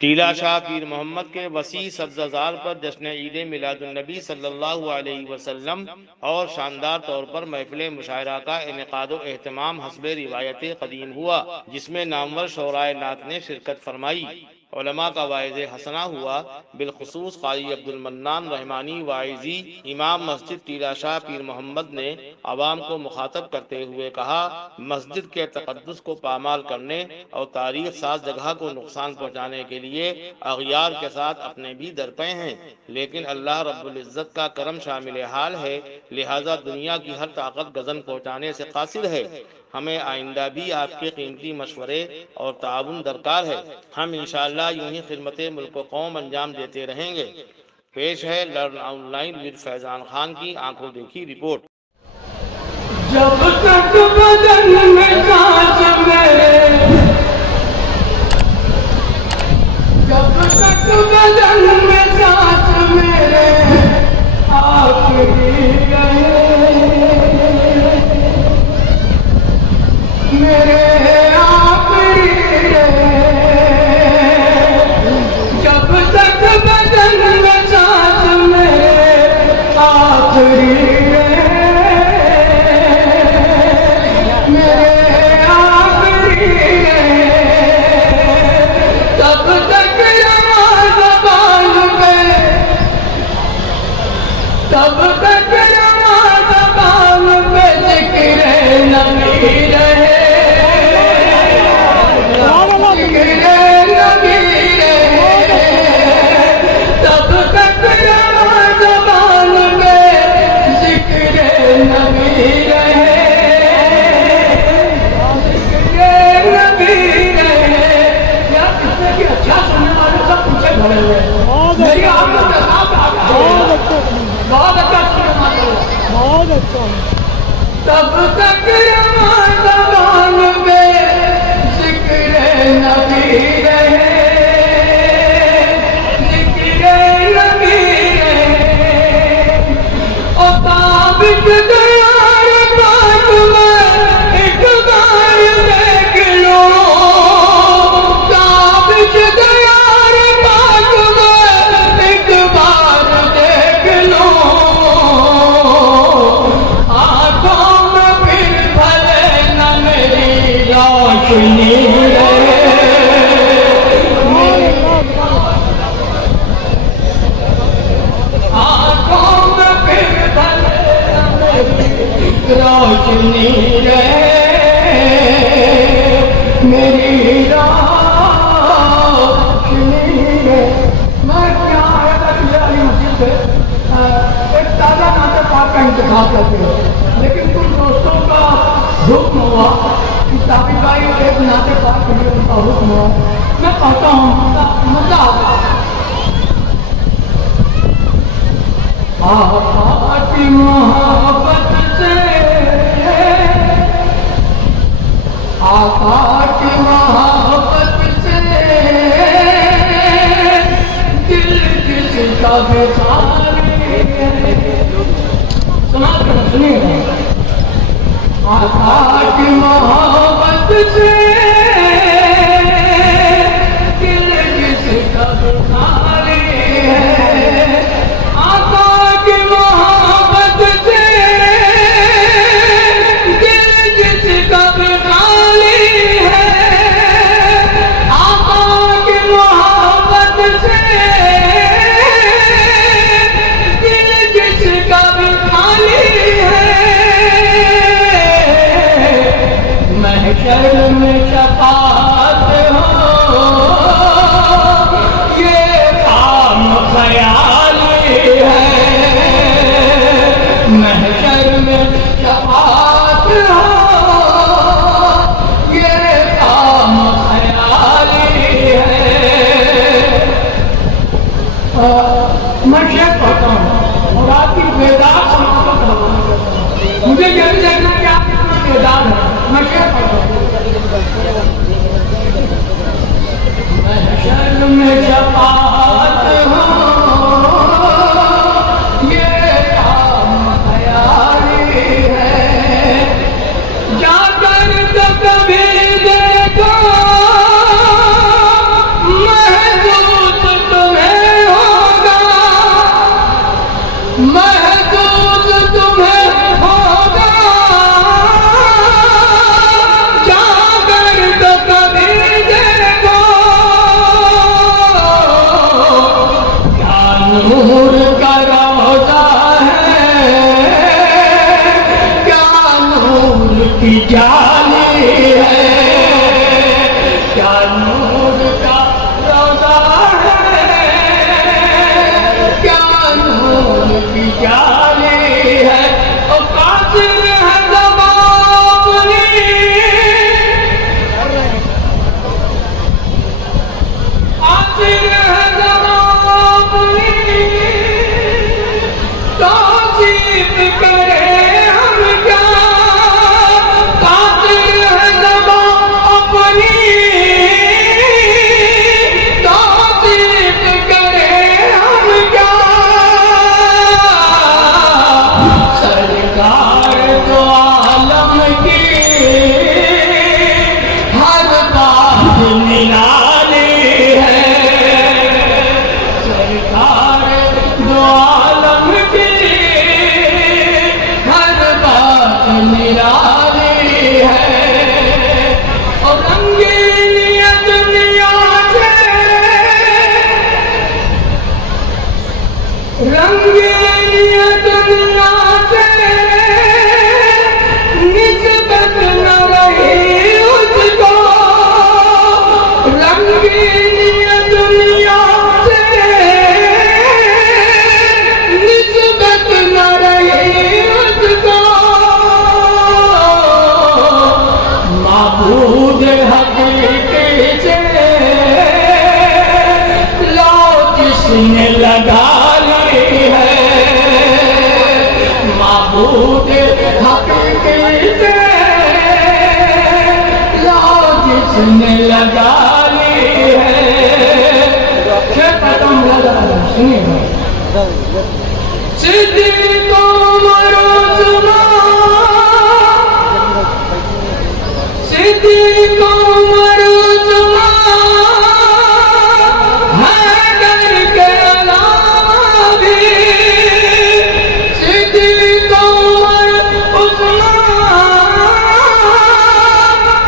ٹیلا شاہ پیر محمد کے وسیع سبزہ پر جشن عید میلاد النبی صلی اللہ علیہ وسلم اور شاندار طور پر محفل مشاعرہ کا انعقاد و اہتمام حسب روایت قدیم ہوا، جس میں نامور شعراء نعت نے شرکت فرمائی، علماء کا واعظ حسنہ ہوا، بالخصوص قاری عبد المنان رحمانی واعظی امام مسجد ٹیلا شاہ پیر محمد نے عوام کو مخاطب کرتے ہوئے کہا، مسجد کے تقدس کو پامال کرنے اور تاریخ ساز جگہ کو نقصان پہنچانے کے لیے اغیار کے ساتھ اپنے بھی درپے ہیں، لیکن اللہ رب العزت کا کرم شامل حال ہے، لہذا دنیا کی ہر طاقت گزن پہنچانے سے قاصر ہے۔ ہمیں آئندہ بھی آپ کے قیمتی مشورے اور تعاون درکار ہے، ہم انشاءاللہ یوں ہی خدمت ملک و قوم انجام دیتے رہیں گے۔ پیش ہے لرن آن لائن ود فیضان خان کی آنکھوں دیکھی رپورٹ۔ جب تک بدن میں سانس میرے، جب تک بدن میں سانس میرے آخری رہے، میرے آخری رہے، جب تک بدن میں سانس میرے آخری تب تک زبان پہ ذکر نبی رہے، ذکر نبی رہے، تب تک زبان پہ ذکر نبی رہے، ذکر نبی رہے۔ یار کتنے کی اچھا سننے والے سب پیچھے کھڑے ہوئے، میری آمد بہت اچھا سننا چاہیے، بہت اچھا۔ تب تک زبان پہ ذکر نبی رہے، ذکر نبی رہے، اور تابت دیار پاک میں ایک بار دیکھ لو، تابت دیار پاک میں ایک بار دیکھ لو، آنکھوں میں پھر بھلے نہ میری روشنی رہے، آنکھوں میں پھر بھلے نہ میری روشنی رہے، میری روشنی رہے۔ میں کیا ہے علی مسجد سے ایک تازہ نعت پاک کا انتخاب کرتے ہیں، لیکن کچھ دوستوں کا حکم ہوا کہ تابی بھائی ایک نعت پاک کے لیے ان کا حکم ہوا، میں پڑھتا ہوں، مزہ آتا ہے۔ آقا کی محبت سے، آقا کی محبت سے دل کس کا بیزاری ہے، سنا کر سنیے گا۔ آقا کی محبت سے دل کس کا بیزاری ہے، آقا کی محبت سے دل کس کا بیزاری ہے، آقا کی محبت سے دل کس کا بیزاری ہے، محشر میں شفاعت ہو یہ کام خیالی ہے، محشر میں شفاعت ہو یہ کام خیالی ہے۔ میں شیخ پڑھتا ہوں اور آپ کی بیدار سماعت کروانا چاہتا ہوں، مجھے یہ بھی دیکھنا کہ آپ کتنا بیدار ہیں۔ میں شیخ پڑھتا ہوں۔ نور کا روضہ ہے، کیا نور کی جالی ہے، کیا نور کا روضہ ہے، کیا نور کی جالی ہے، اور قاصر ہے زبان اپنی، قاصر ہے زبان اپنی، توصیف کرے ہم کیا، قاصر ہے زبان اپنی، توصیف کرے ہم کیا، سرکار دو عالم کی ہر بات نرالی ہے، سرکار دو عالم کی ہر بات نرالی ہے، اور رنگینی دنیا سے، رنگینی دنیا سے نسبت نہ رہی اس کو، رنگینی دنیا سے نسبت نہ رہی اس کو، معبود حقیقی سے لو جس نے لگا لی ہے، معبود حقیقی سے لو جس نے لگا لی ہے، چھ قدم لگا سنیے گا، صدیق عمر عثمان، صدیق عمر عثمان، حیدر کے علاوہ بھی، صدیق عمر عثمان،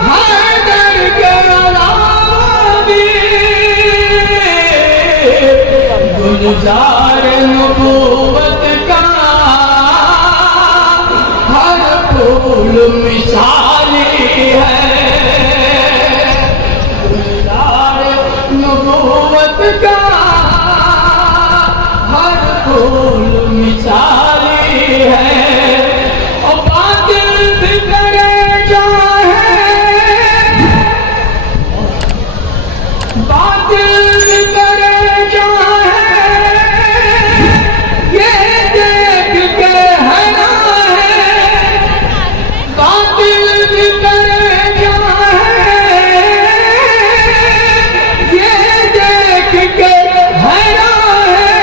حیدر کے علاوہ بھی، گلزار نبوت کا ہر پھول مثالی ہے، گلزار نبوت کا ہر پھول مثالی ہے، اور باطل بھی کرے چاہے، باطل بھی کرے چاہے، یہ دیکھ کے حیران ہے، باطل بھی کرے چاہے، یہ دیکھ کے حیران ہے،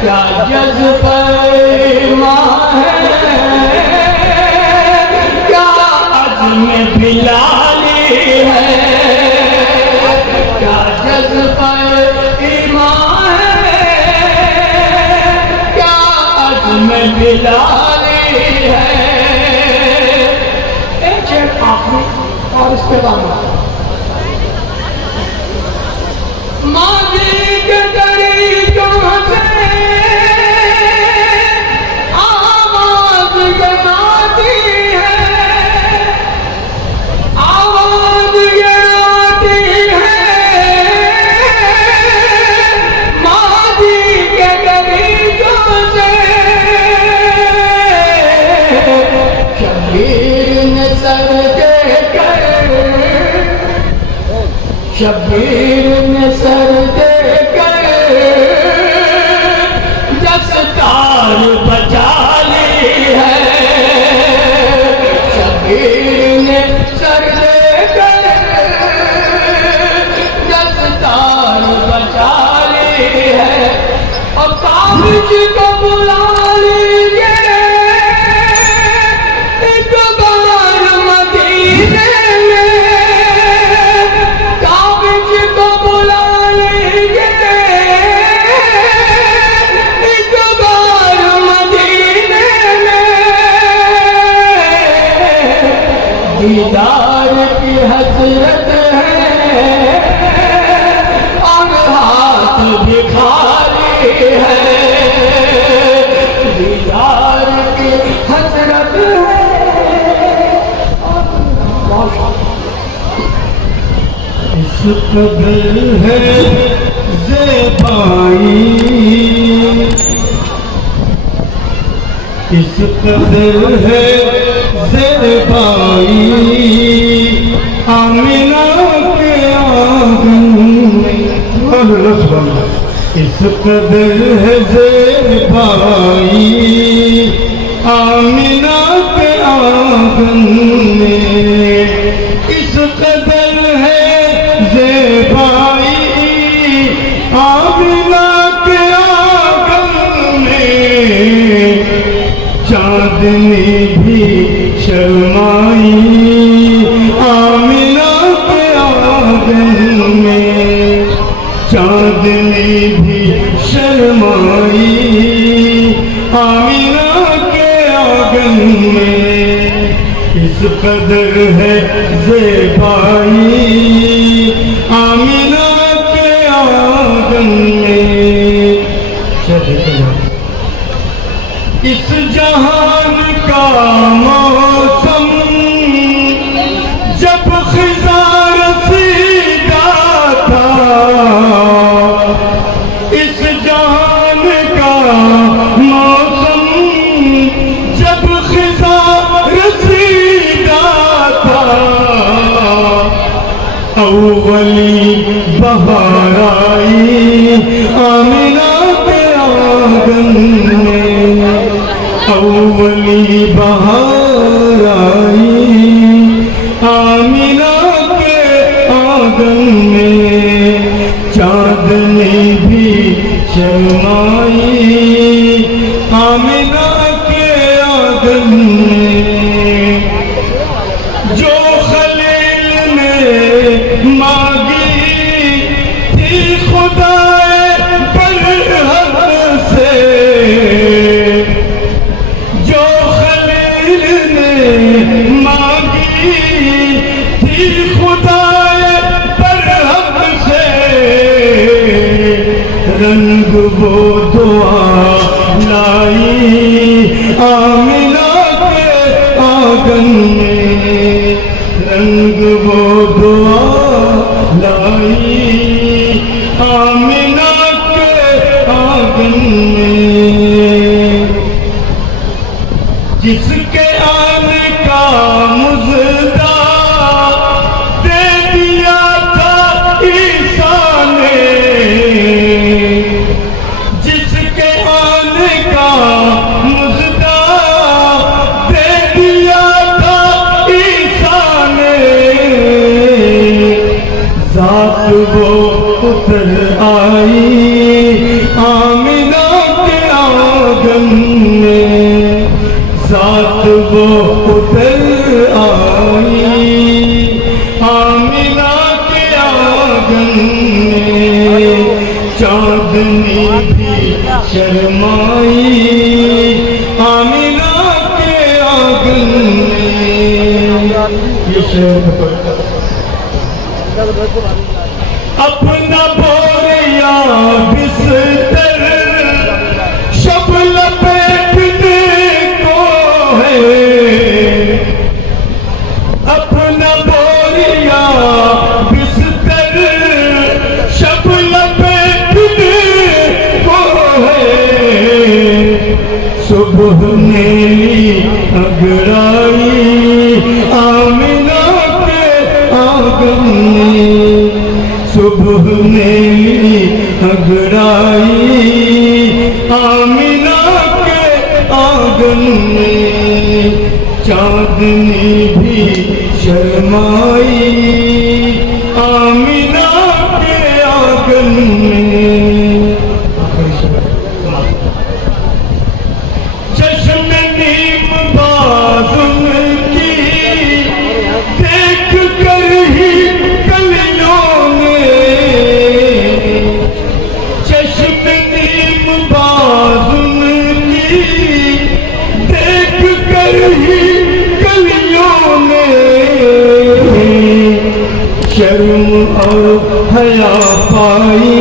کیا جذبہ ایمان ہے، کیا عزم بلالی ہے، کیا جذبہ ایمان ہے، کیا عزم بلالی ہے، ایک شیخ آخری اور اس کے بعد ماضی کے طریقوں سے آواز یہ آتی ہے، آواز یہ آتی ہے، ماضی کے طریقوں سے، شبیر نے سر دے کر، شبیر نے سر دے کر دستار بچا لی ہے، شبیر نے سر دے کر دستار بچا لی ہے، اور کابج کو بلا لیجیے ایک بار مدینے میں، کابج کو بلا لیجیے قدر ہے زیبائی، اس قدر ہے زیبائی، آمنہ کے آنگن میں، اس قدر ہے زیبائی، آمنہ کے آنگن میں، اس قدر ہے زیبائی، آمنہ کے آنگن میں، چاندنی بھی شرمائی، آمنہ کے آنگن میں، چاندنی بھی شرمائی، آمنہ کے آنگن میں، اس قدر ہے زیبائی، آمنہ کے آنگن میں۔ اس جہان کا موسم جب خزاں رسیدہ تھا، اس جہان کا موسم جب خزاں رسیدہ تھا، اولی بہار آئی آمنہ کے آنگن میں، اولی بہار آئی آمنہ کے آنگن میں، چاندنی بھی شرمائی، آمنہ کے آنگن میں، جو خلیل نے مانگی تھی خدائے برحق سے، جو خلیل نے مانگی تھی خدائے برحق سے، رنگ وہ دعا لائی آمنہ کے آنگن میں، رنگ وہ دعا لائی آمنہ کے آنگن میں، جس کے آنے کا مژدہ دے دیا تھا عیسیٰ نے، جس کے آنے کا مژدہ دے دیا تھا عیسیٰ نے، ذات وہ اتر آئی آمنہ کے آنگن میں، ذات وہ اتر آئی آمنہ کے آنگن میں، چاندنی بھی شرمائی آمنہ کے آنگن میں۔ یہ شعر اپنا بوریا بستر شب لپیٹنے کو ہے، اپنا بوریا بستر شب لپیٹنے کو ہے، صبح میری اگرائی آمنہ کے آنگن میں، صبح میری اگرائی آمنہ کے آنگن میں، چاندنی بھی شرمائی آمنہ کے آنگن میں۔ چشم نیم باز ان کی دیکھ کر ہی کلیوں میں، چشم نیم باز ان کی دیکھ کر ہی کلیوں میں، شرم اور حیا پائی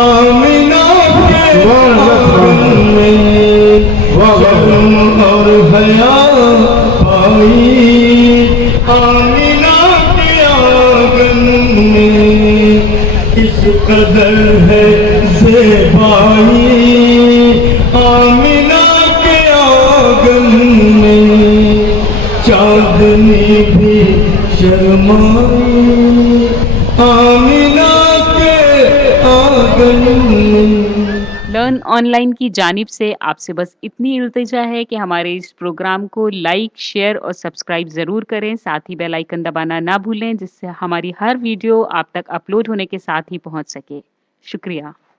آمنہ کے آنگن میں، شرم اور حیا پائی آمنہ کے آنگن میں، قدر ہے زیبائی آمنہ کے آنگن میں، چاندنی بھی شرمائی آمنہ کے آنگن میں۔ لرن آن لائن کی جانب سے آپ سے بس اتنی التجا ہے کہ ہمارے اس پروگرام کو لائک، شیئر اور سبسکرائب ضرور کریں، ساتھ ہی بیل آئیکن دبانا نہ بھولیں، جس سے ہماری ہر ویڈیو آپ تک اپلوڈ ہونے کے ساتھ ہی پہنچ سکے۔ شکریہ۔